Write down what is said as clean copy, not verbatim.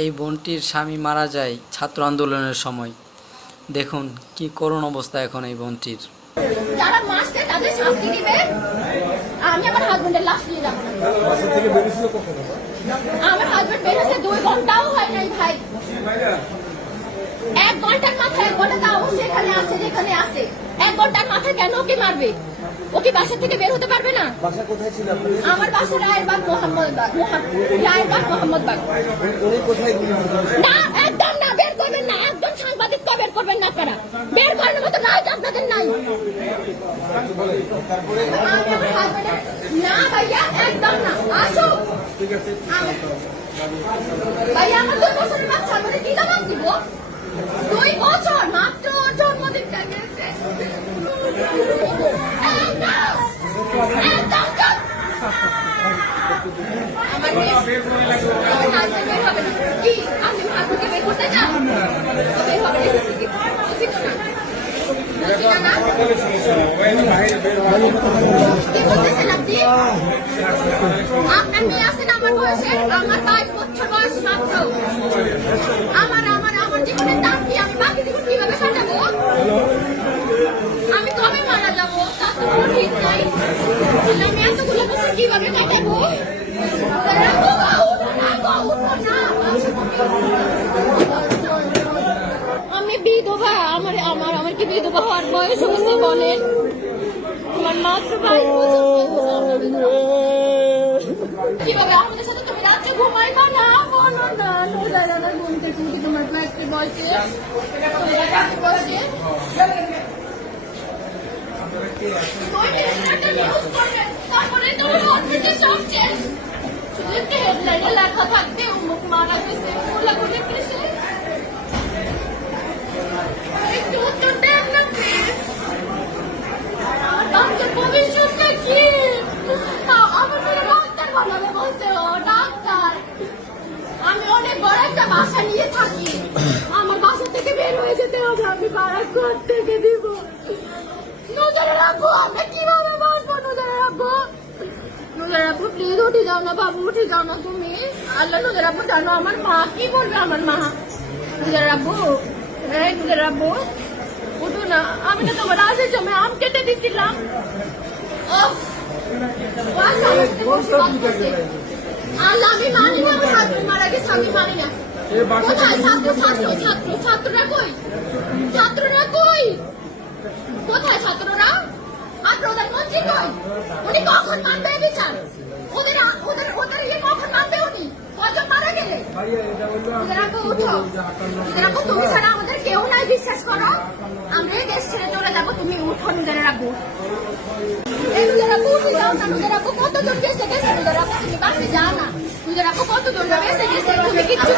এই বোনটির স্বামী মারা যায় ছাত্র আন্দোলনের সময়। দেখুন কি করুণ অবস্থা এখন এই বোনটির। যারা মারছে তাদের শাস্তি দিবে। আমি আমার হাজবেন্ডের লাশ নিয়ে যাবো। বাসা থেকে বেরিয়েছিল কখন? আমার হাজবেন্ড বেরোছে 2 ঘন্টাও হয় নাই ভাই। 1 ঘন্টার মাথায় 1 ঘন্টা তাও সেখানে আছে যেখানে আছে। 1 ঘন্টার মাথায় কেন ওকে মারবে? ওকে বাসা থেকে বের হতে পারবে না? বাসা কোথায় ছিল আপনার? আমার বাসা রায়েরবাগ মোহাম্মদবাগ। রায়েরবাগ মোহাম্মদবাগ। উনি কোথায় গুলি করেছেন? না একদম না, বের করবেন না। একদম সাংবাদিক তো বের করবেন না আপনারা। বের করার মতো রাইট আপনাদের নাই। তারপরে না ভাইয়া একদম না। আসো ঠিক আছে। ভাইয়া আমার 2 বছরের বাচ্চা আমাদের কি জবাব দিব? 2 বছর মাত্র জন্মদিনটা গেছে। আমার মেয়ে বের হবে না। কি আমি হাতকে বের করতে চাই? বের হবে না। আপনার মেয়ে আছেন আমার বয়সে, আমার 22 বছর বয়স মাত্র। আমার জীবনের দাম কি? আমি বাকি জীবন কিভাবে কাটাবো? আমি কবে মারা যাবো তা তো কোনো ঠিক নাই। আমি এতগুলো বছর কিভাবে কাটাবো? আমি বিধবা। আমার কি বিধবা হওয়ার বয়স হয়েছে বলেন? আমার মাত্র 22 বছর। কিভাবে আমাদের সাথে তুমি রাত্রে ঘুমাইবা না? বলো না। নোজারানা ঘুমতে তুমি তোমার ফ্ল্যাটে বসে তারপরে তোমার অফিসে সব শেষ। শুধু একটা হেডলাইনে লেখা থাকবে অমুক মারা গেছে, গোলাগুলি করেছে। একটু উত্তর দেন না প্লিজ। ডাক্তার ভবিষ্যৎটা কি? আমার মেয়ে ডাক্তার বানাবে বলছে ও ডাক্তার। আমি অনেক বড় একটা বাসা নিয়ে থাকি। আমার বাসা থেকে বের হয়ে যেতে হবে। আমি ভাড়া কোথা থেকে দিব? নুজারা রাখবো। আমরা কিভাবে বাঁচবো? নুজারা রাখবো। নুজারা রাখবো প্লিজ উঠে যাও না বাবু, উঠে যাও না তুমি। আল্লাহ নুজারা রাখবো জানো আমার মা কি বলবে? আমার মা নুজারা রাখবো। নুজারা রাখবো উঠো না। আমি না তোমার আজের জন্য আম কেটে দিচ্ছিলাম। আল্লাহ আমি মানি না। আমার হাজবেন্ড মারা গেছে, আমি মানি না। কোথায় ছাত্ররা কই? ছাত্ররা কই? কোথায় ছাত্ররা? আর প্রধানমন্ত্রী কই? উনি কখন মানবে বিচার? ওদের ইয়ে কখন মানবে? উনি কজন মারা গেলে? উঠো। তুমি ছাড়া আমাদের কেউ নাই, বিশ্বাস করো। আমরা দেশ ছেড়ে চলে যাবো। তুমি উঠো। নিজেরা রাখবো। কতজন গেছে গেছে? তুমি বাড়তে যাও না। নিজেরা কতজন গেছে গেছে? তুমি কিচ্ছু